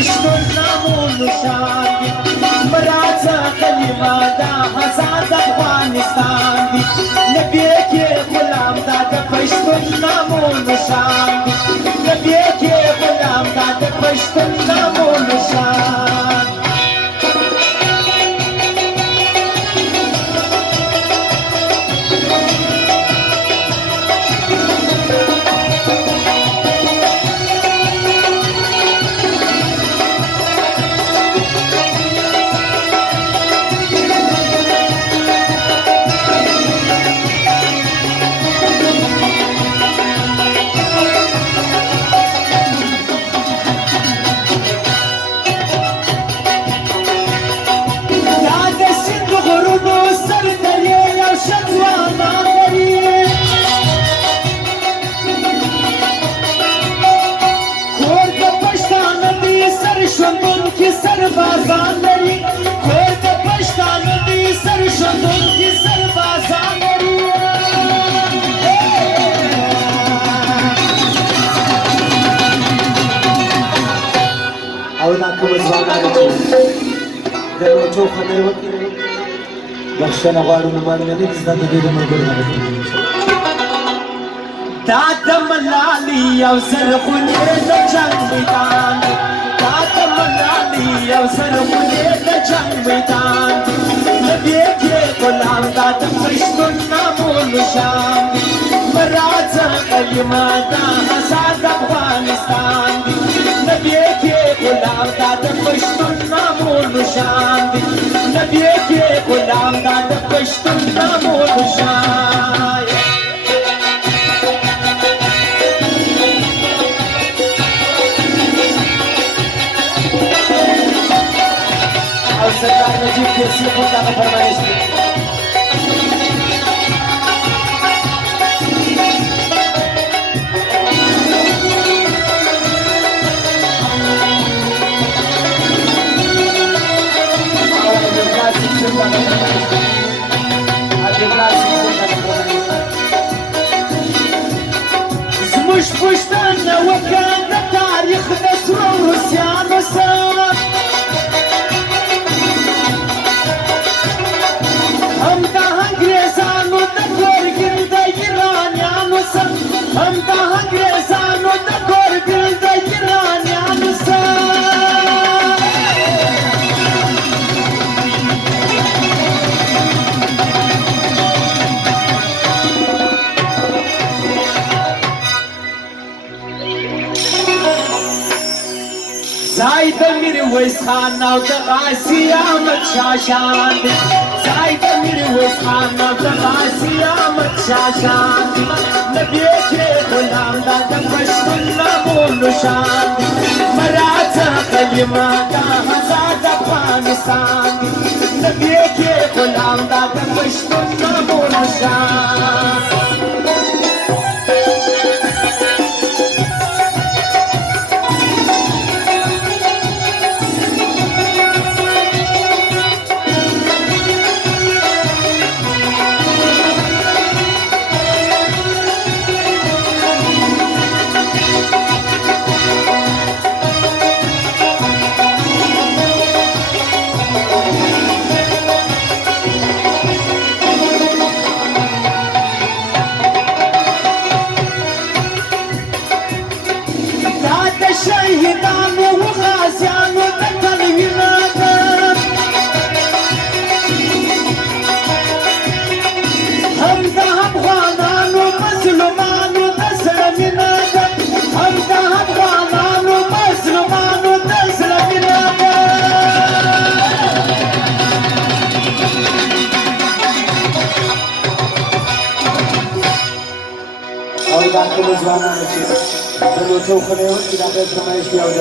پښتون نامو نشان دي مراځه کلمه دا آزاد افغانستان دي نبی کې غلام دا د پښتون نامو نشان دي نبی کې غلام دا د پښتون نامو نشان سربازان لري کور د پښتانه دي سر شوندونکي سربازان لري او دا کوم ځوانان چې د نوټو خبرې وکړي بخښنه غواړو نو باندې نه زده د دې ملګرو دا د ملالي او زرغونې د جنګ میدان دا د ملالي او زرغونې د جنګ میدان نبی کې غلام دا د پښتون نامو نشان دي مراځه کلمه دا آزاد افغانستان دي نبی کې غلام دا د پښتون نامو نشان دي نبی کې غلام دا د پښتون نامو نشان सरदार नजीब केसी खुदा का फरमाइश थी زموږ پښتانه وکړه د تاریخ د سرو روسیانو سره هم د انګریزانو د کورګل د ایرانیانو سره هم د انګریزانو د کورګل د ایرانیانو سره ځای د میرویس خان او د غازي احمد شاه شان دی ځای د میرویس خان او د غازي احمد شاه شان دی نبی کې غلام دا د پښتون نامو نشان دی مراځه کلمه دا آزاد افغانستان دی نبی کې غلام دا د پښتون نامو نشان شهیدانو و غازیانو د تلوینه ده هم د افغانانو مظلومانو د زړه مینه ده هم د افغانانو مظلومانو د زړه مینه ده او دا ټول ځوانان چې د لوټو خبرې وکړي دا به فرمایش دی او د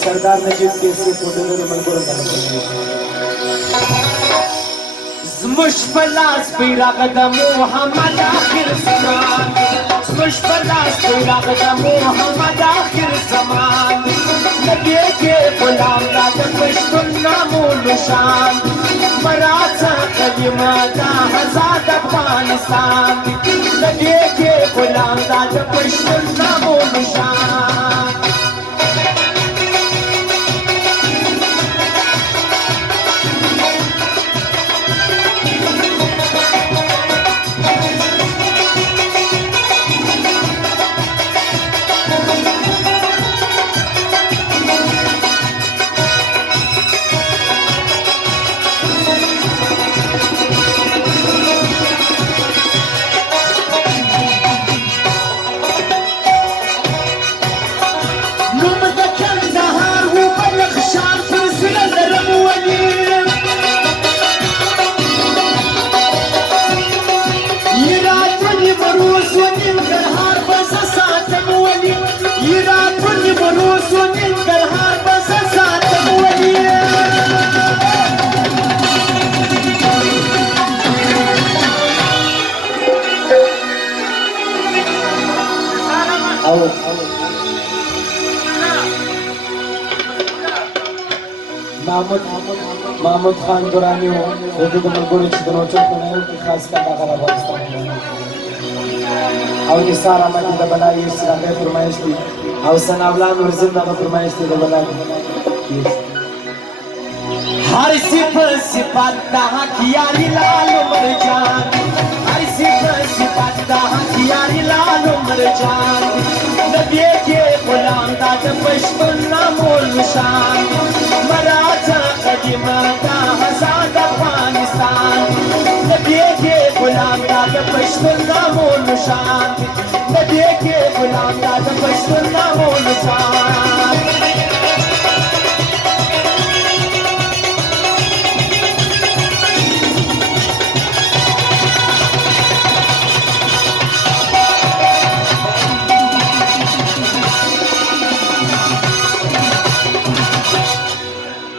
سردار نجیب کیسې په ډېرو ملګرو باندې زموږ په لاس بیرغ د محمد آخر زمان زموږ په لاس بیرغ د محمد آخر زمان نبی کې غلام دا د پښتون نامو نشان مراځه کلمه دا آزاد افغانستان نبی کې غلام دا د پښتون نامو نشان محمود خان درانی و د دې د ملګرو چې د نوټو په نه کې خاص کار هغه افغانستان او نثار احمد د بلای اسلامي فرمایش دي او ثنا الله نورزم د فرمایش دي د بلای हर सिफत कियारी लाल मरजान हर सिफत कियारी लाल मरजान नबी के गुलाम दाद पश्तून नामोल निशान मराठा कदीम का आजाद अफगानिस्तान नबी के गुलाम दाद पश्तून नामोल निशान नबी के गुलाम दाद पश्तून नामोल निशान